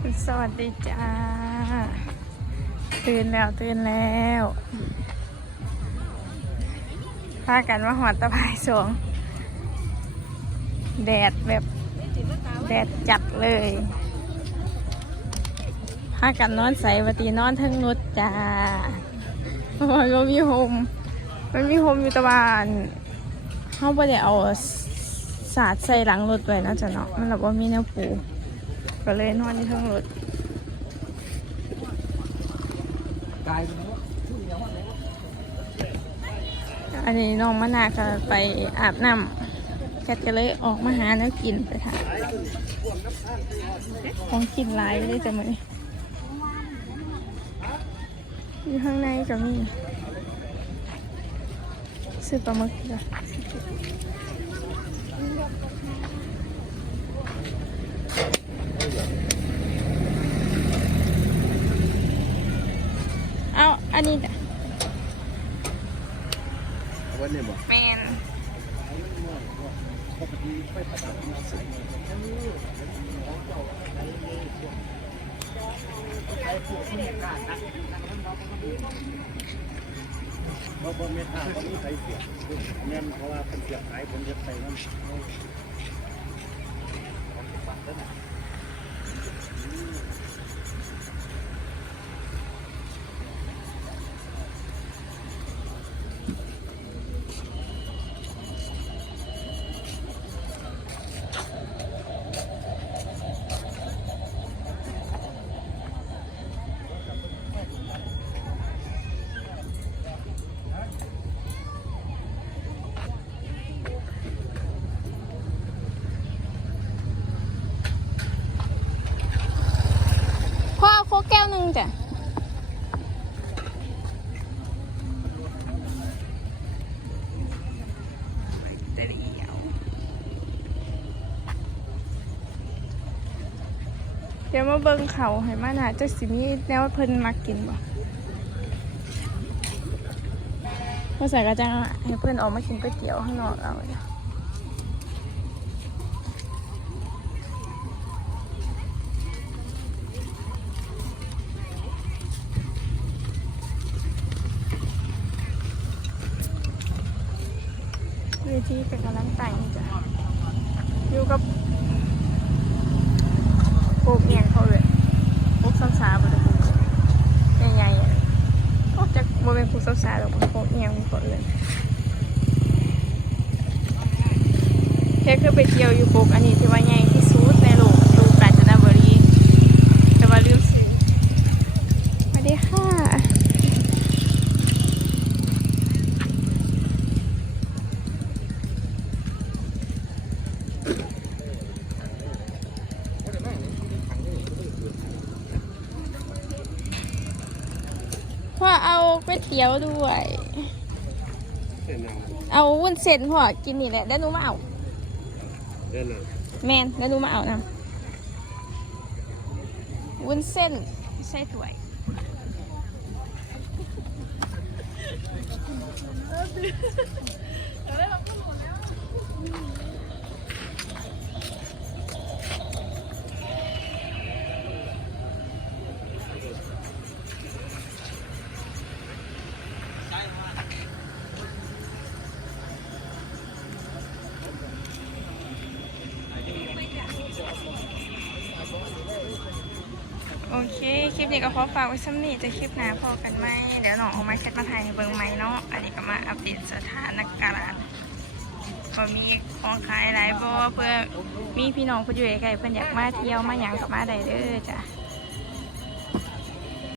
สวัสดีจ้า ตื่นแล้วตื่นแล้วพากันมาหอดตะไคร้สวง แดดแบบ แดดจัดเลยพากันนอนใส่ปตีนอนทั้งนุดจ้ามันก็มีโฮมมันมีโฮมอยู่ตะบานเขาไม่ได้เอาสาดใส่หลังรถไว้นาะจ้ะเนาะมันแบบว่ามีแนวปู ก็เลยนอนที่ทั้งรถอันนี้น้องมะนาวก็ไปอาบน้ำแคทก็เลยออกมาหาแน้วกินไปถ่ายของกินหลายเลยจะมืออยู่ข้างในก็มีซื้อปลาหมึกจ้ะเอาอันนี้จ้ะวันนี้บอกแมนเพราะว่าเมตาเขามีใส่เสียแม่นเพราะว่าเป็นเสียขายผมจะใส่น้ำ พ่อเอาโค้กแก้วห นึงจ้ะเดี๋ยวมาเบิ่งเขาให้มาหนาจะสิมีแนวเพิ่นมากินบ่เมื่อใส่กระจังให้เพื่อนออกมากินก๋วยเตี๋ยวข้างนอกเอาเดี๋ยว ทีเป็นกำลังแต่งจ้ะอยู่กับปลูกเอียงเขาเลยปลูกซ้ำซาบเลยปลูกใหญ่ๆออกจากบริเวณปลูกซ้ำซาหรอกปลูกเอียงปลูกเลยแค่คือไปเที่ยวอยู่ปลูกอันนี้ที่ว่าใหญ่ที่สุดในโลกอยู่กาญจนบุรี แต่ว่าลืมซื้อสวัสดีค่ะ พ่อเอาก๋วยเตี๋ยวด้วย เส้นน้ำเอาวุ้นเส้นพ่อกินนี่แหละแล้วหนูมาเอาเดินเลยแมนแล้วหนูมาเอานะวุ้นเส้นใส่ถ้วยโอเคลิปนี้ก็ขอฝากไว้ซ้ำนี่จะคลิปหน้าพอกันไหมเดี๋ยวน้องเอามาเช็ดมาถ่ายในเบิงไหมเนาะอันนี้ก็มาอัปเดตสถานการณ์ก็มีของขายหลายบ่เพื่อมีพี่น้องผู้อยู่ใกล้เพื่อนอยากมาเที่ยวมาหยังกับมาได้เด้อจ้ะ